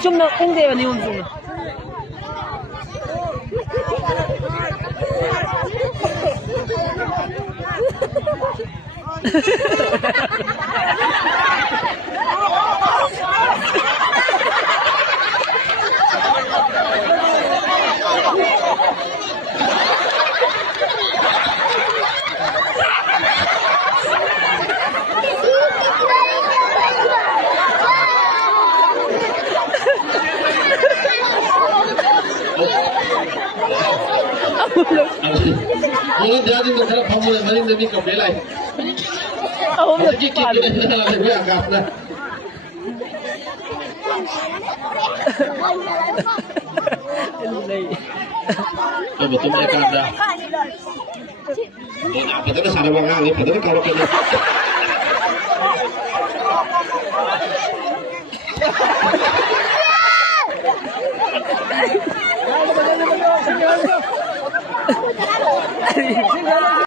좀 더 공대요, 니 운동. Ini jadi negara pemulai mari nabi kembali. Oh, Jadi kita lebih agak lah. Betul mereka ada. Ini apa itu sana bangang ini? Betul kalau kena.